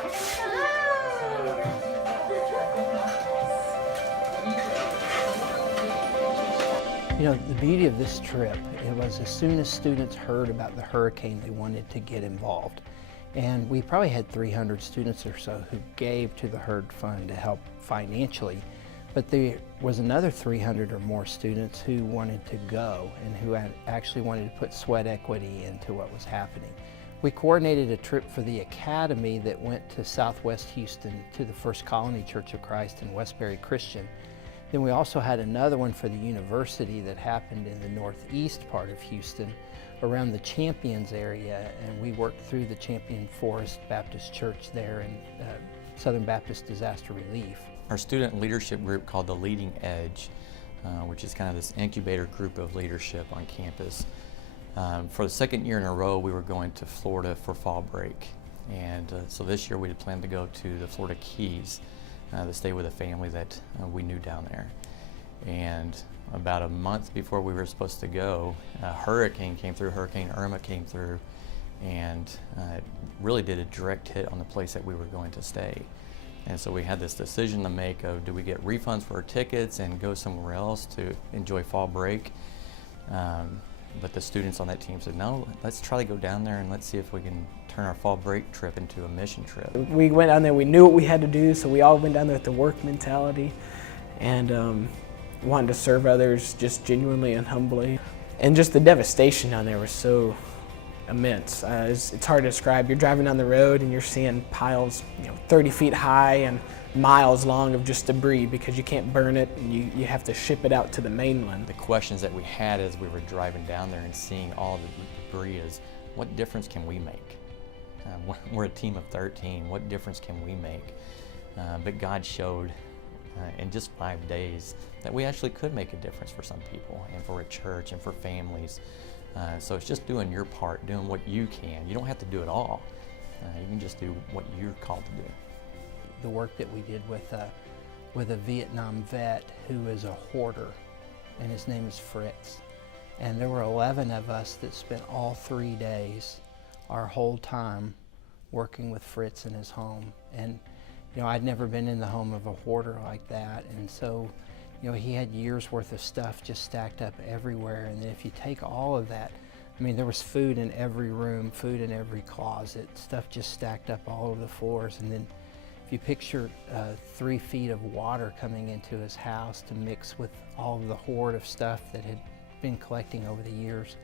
You know, the beauty of this trip, it was as soon as students heard about the hurricane, they wanted to get involved. And we probably had 300 students or so who gave to the HURD Fund to help financially. But there was another 300 or more students who wanted to go and who actually wanted to put sweat equity into what was happening. We coordinated a trip for the academy that went to Southwest Houston to the First Colony Church of Christ in Westbury Christian. Then we also had another one for the university that happened in the northeast part of Houston around the Champions area, and we worked through the Champion Forest Baptist Church there in Southern Baptist Disaster Relief. Our student leadership group called the Leading Edge, which is kind of this incubator group of leadership on campus. For the second year in a row, we were going to Florida for fall break. And so this year we had planned to go to the Florida Keys to stay with a family that we knew down there. And about a month before we were supposed to go, a hurricane came through, Hurricane Irma came through, and it really did a direct hit on the place that we were going to stay. And so we had this decision to make of, do we get refunds for our tickets and go somewhere else to enjoy fall break? But the students on that team said, no, let's try to go down there and let's see if we can turn our fall break trip into a mission trip. We went down there, we knew what we had to do, so we all went down there with the work mentality and wanted to serve others just genuinely and humbly. And just the devastation down there was so immense. It's hard to describe. You're driving down the road and you're seeing piles 30 feet high and miles long of just debris because you can't burn it and you have to ship it out to the mainland. The questions that we had as we were driving down there and seeing all the debris is, what difference can we make? We're a team of 13, what difference can we make? But God showed in just 5 days that we actually could make a difference for some people and for a church and for families. So it's just doing your part, doing what you can. You don't have to do it all. You can just do what you're called to do. The work that we did with a Vietnam vet who is a hoarder, and his name is Fritz. And there were 11 of us that spent all 3 days, our whole time, working with Fritz in his home. And I'd never been in the home of a hoarder like that, and so he had years worth of stuff just stacked up everywhere. And then if you take all of that, I mean, there was food in every room, food in every closet, stuff just stacked up all over the floors. And then if you picture 3 feet of water coming into his house to mix with all of the hoard of stuff that had been collecting over the years,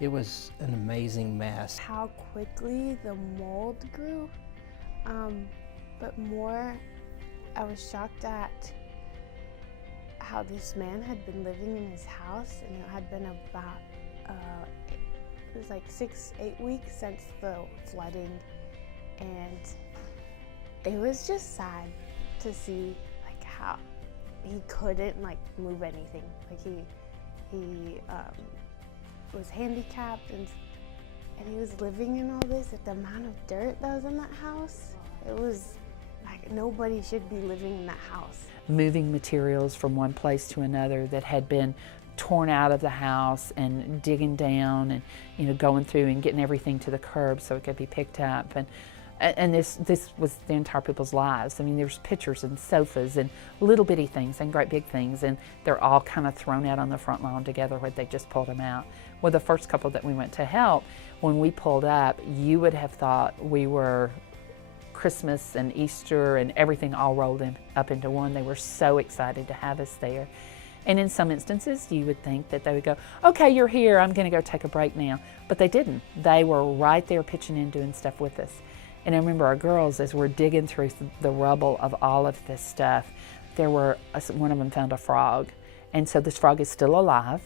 it was an amazing mess. How quickly the mold grew, but more I was shocked at how this man had been living in his house, and it had been about, it was like 6-8 weeks since the flooding, and it was just sad to see like how he couldn't like move anything. Like he was handicapped and he was living in all this. At the amount of dirt that was in that house, it was like nobody should be living in that house. Moving materials from one place to another that had been torn out of the house and digging down and going through and getting everything to the curb so it could be picked up. And this was the entire people's lives. I mean, there's pictures and sofas and little bitty things and great big things, and they're all kind of thrown out on the front lawn together where they just pulled them out. Well, the first couple that we went to help, when we pulled up, you would have thought we were Christmas and Easter and everything all rolled up into one. They were so excited to have us there. And in some instances, you would think that they would go, okay, you're here, I'm gonna go take a break now. But they didn't. They were right there pitching in, doing stuff with us. And I remember our girls, as we're digging through the rubble of all of this stuff, one of them found a frog. And so this frog is still alive.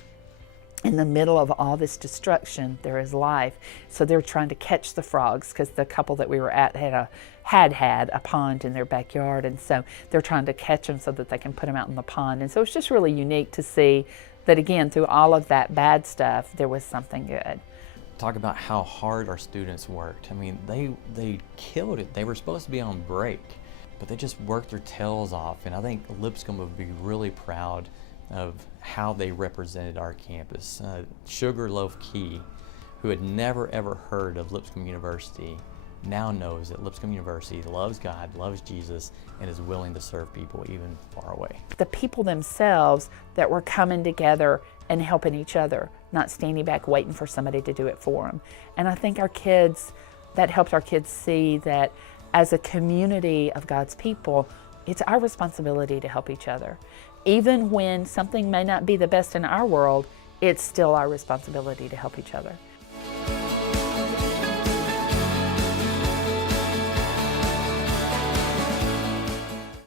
In the middle of all this destruction, there is life. So they're trying to catch the frogs because the couple that we were at had a pond in their backyard. And so they're trying to catch them so that they can put them out in the pond. And so it's just really unique to see that, again, through all of that bad stuff, there was something good. Talk about how hard our students worked. I mean, they killed it. They were supposed to be on break, but they just worked their tails off. And I think Lipscomb would be really proud of how they represented our campus. Sugarloaf Key, who had never ever heard of Lipscomb University, now knows that Lipscomb University loves God, loves Jesus, and is willing to serve people even far away. The people themselves that were coming together and helping each other, not standing back waiting for somebody to do it for them. And I think that helped our kids see that as a community of God's people, it's our responsibility to help each other. Even when something may not be the best in our world, it's still our responsibility to help each other.